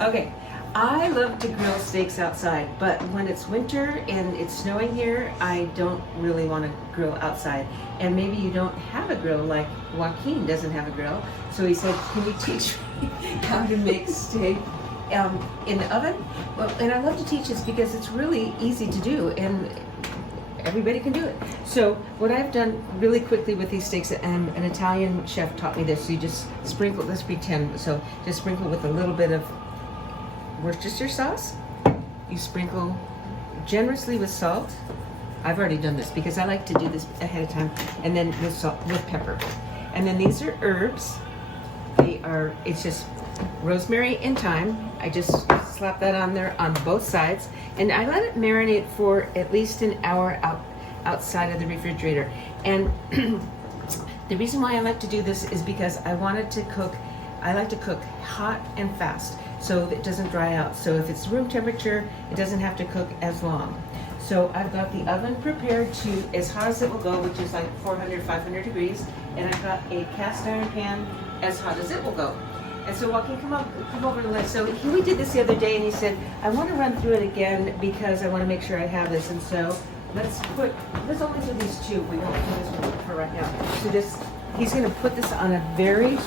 Okay, I love to grill steaks outside, but when it's winter and it's snowing here, I don't really want to grill outside. And maybe you don't have a grill, like Joaquin doesn't have a grill. So he said, can you teach me how to make steak in the oven? Well, and I love to teach this because it's really easy to do and everybody can do it. So what I've done really quickly with these steaks, and an Italian chef taught me this, so you just sprinkle, let's pretend, so just sprinkle with a little bit of Worcestershire sauce. You sprinkle generously with salt. I've already done this because I like to do this ahead of time, and then with salt, with pepper. And then these are herbs. It's just rosemary and thyme. I just slap that on there on both sides, and I let it marinate for at least an hour outside of the refrigerator. And the reason why I like to do this is because I like to cook hot and fast, so it doesn't dry out. So if it's room temperature, it doesn't have to cook as long. So I've got the oven prepared to as hot as it will go, which is like 400, 500 degrees, and I've got a cast iron pan as hot as it will go. And so Joaquin, come over to the left. So we did this the other day, and he said, I want to run through it again because I want to make sure I have this. And so let's only do these two. We won't do this one for right now. So he's going to put this on a very,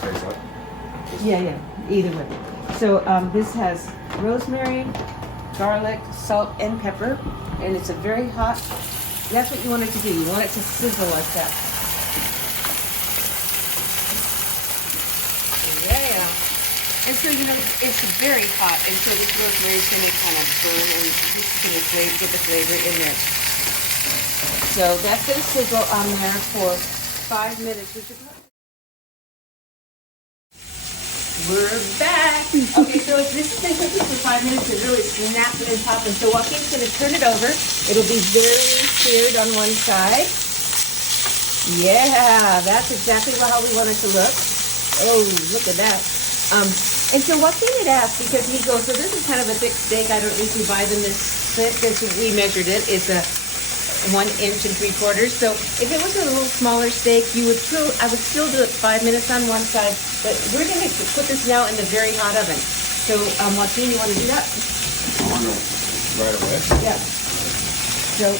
yeah, either way. So this has rosemary, garlic, salt, and pepper, and it's a very hot, that's what you want it to do. You want it to sizzle like that. Yeah. And so, it's very hot, and so this rosemary is going to kind of burn, and this is going to get the flavor in there. So that's going to sizzle on there for 5 minutes. We're back. Okay, so this is going to cook for 5 minutes to really snap it and pop. And so Joaquin's going to turn it over. It'll be very seared on one side. Yeah, that's exactly how we want it to look. Oh, look at that. And so Joaquin had asked, because he goes, so this is kind of a thick steak. I don't usually buy them this thick. We measured it. It's a 1 inch and 3/4. So if it was a little smaller steak, I would still do it 5 minutes on one side. But we're going to put this now in the very hot oven. So Joaquin, you want to do that? Right away. Yeah. So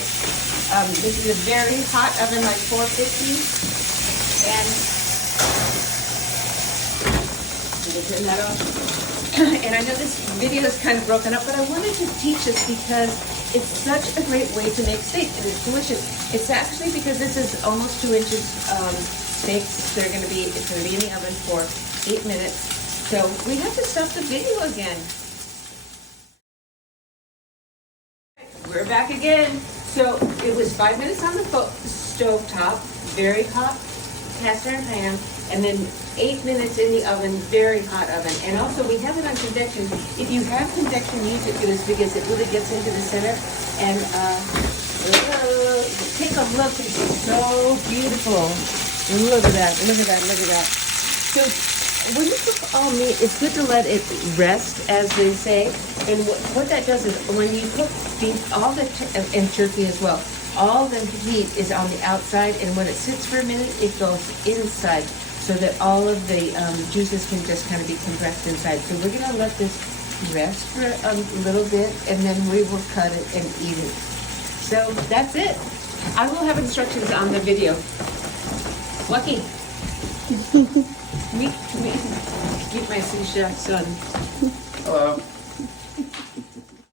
this is a very hot oven, like 450, and turn that off. And I know this video is kind of broken up, but I wanted to teach this because it's such a great way to make steak, and it's delicious. It's actually because this is almost 2 inches steaks. It's going to be in the oven for 8 minutes. So we have to stop the video again. We're back again. So it was 5 minutes on the stove top, very hot cast iron pan, and then 8 minutes in the oven, very hot oven. And also we have it on convection. If you have convection, use it for this because it really gets into the center. And take a look, it's so beautiful. Look at that, look at that, look at that. So when you cook all meat, it's good to let it rest, as they say. And what that does is when you cook beef, and turkey as well, all the heat is on the outside, and when it sits for a minute, it goes inside, so that all of the juices can just kind of be compressed inside. So we're going to let this rest for a little bit, and then we will cut it and eat it. So that's it. I will have instructions on the video. Joaquin, meet my sous chef son. Hello.